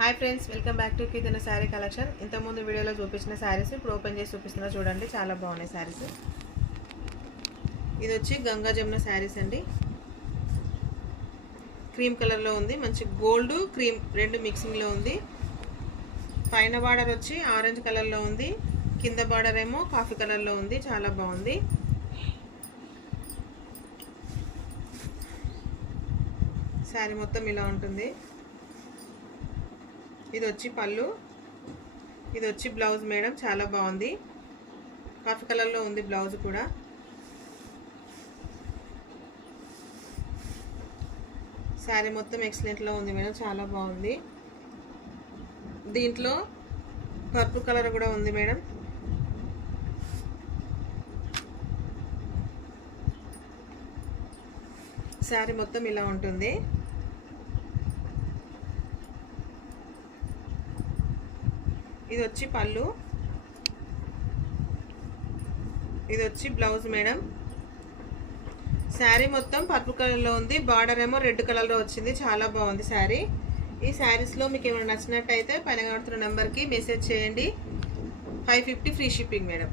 Hi friends, welcome back to కిదన sari collection. ఇంతకుముందు వీడియోలో చూపించిన శారీస్ ఇప్పుడు ఓపెన్ చేసి చూపిస్తున్నా చూడండి. చాలా బాగున్నాయి శారీస్. ఇది వచ్చి గంగా జమున శారీస్ అండి. క్రీమ్ కలర్లో ఉంది, మంచి గోల్డ్ క్రీమ్ రెండు మిక్సింగ్లో ఉంది. పైన బార్డర్ వచ్చి ఆరెంజ్ కలర్లో ఉంది, కింద బార్డర్ ఏమో కాఫీ కలర్లో ఉంది. చాలా బాగుంది. శారీ మొత్తం ఇలా ఉంటుంది. ఇది వచ్చి పళ్ళు, ఇది వచ్చి బ్లౌజ్ మేడం. చాలా బాగుంది, కాఫీ కలర్లో ఉంది బ్లౌజ్ కూడా. శారీ మొత్తం ఎక్సలెంట్లో ఉంది మేడం, చాలా బాగుంది. దీంట్లో పర్పుల్ కలర్ కూడా ఉంది మేడం. శారీ మొత్తం ఇలా ఉంటుంది. ఇది వచ్చి పళ్ళు, ఇది వచ్చి బ్లౌజ్ మేడం. శారీ మొత్తం పర్పుల్ కలర్లో ఉంది, బార్డర్ ఏమో రెడ్ కలర్లో వచ్చింది. చాలా బాగుంది శారీ. ఈ శారీస్లో మీకు ఏమైనా నచ్చినట్టయితే పైన కడుతున్న నెంబర్కి మెసేజ్ చేయండి. 550 ఫ్రీ షిప్పింగ్ మేడం.